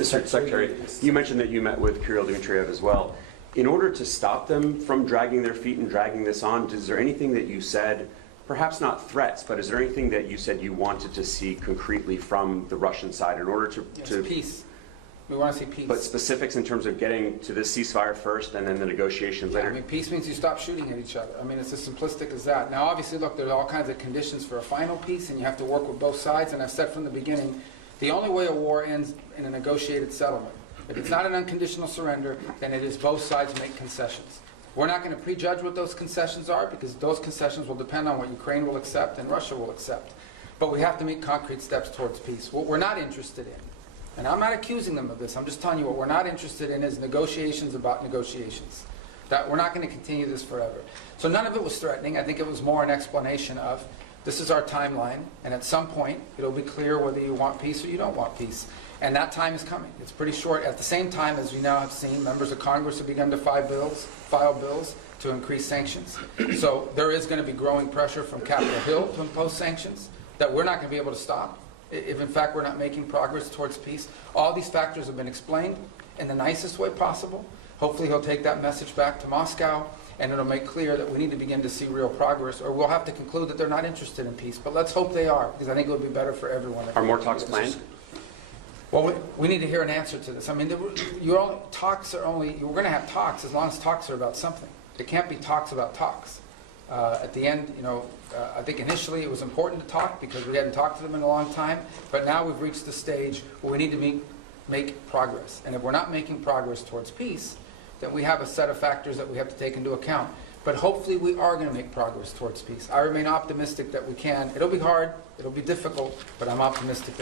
Mr. Secretary, you mentioned that you met with Kirill Dmitriev as well. In order to stop them from dragging their feet and dragging this on, is there anything that you said, perhaps not threats, but is there anything that you said you wanted to see concretely from the Russian side in order to peace? We want to see peace. But specifics in terms of getting to this ceasefire first and then the negotiations later? I mean, peace means you stop shooting at each other. I mean, it's as simplistic as that. Now, obviously, look, there's all kinds of conditions for a final peace, and you have to work with both sides. And I've said from the beginning, the only way a war ends in a negotiated settlement. If it's not an unconditional surrender, then it is both sides make concessions. We're not going to prejudge what those concessions are, because those concessions will depend on what Ukraine will accept and Russia will accept. But we have to make concrete steps towards peace. What we're not interested in, and I'm not accusing them of this, I'm just telling you what we're not interested in is negotiations about negotiations. That we're not going to continue this forever. So none of it was threatening. I think it was more an explanation of, this is our timeline, and at some point it'll be clear whether you want peace or you don't want peace. And that time is coming. It's pretty short. At the same time, as we now have seen, members of Congress have begun to file bills to increase sanctions. So there is going to be growing pressure from Capitol Hill to impose sanctions that we're not going to be able to stop if in fact we're not making progress towards peace. All these factors have been explained in the nicest way possible. Hopefully he'll take that message back to Moscow, and it'll make clear that we need to begin to see real progress, or we'll have to conclude that they're not interested in peace. But let's hope they are, because I think it would be better for everyone. Are more talks planned? Well, we need to hear an answer to this. I mean, we're going to have talks as long as talks are about something. It can't be talks about talks. At the end, I think initially it was important to talk because we hadn't talked to them in a long time, but now we've reached the stage where we need to make progress. And if we're not making progress towards peace, then we have a set of factors that we have to take into account. But hopefully we are going to make progress towards peace. I remain optimistic that we can. It'll be hard, it'll be difficult, but I'm optimistic that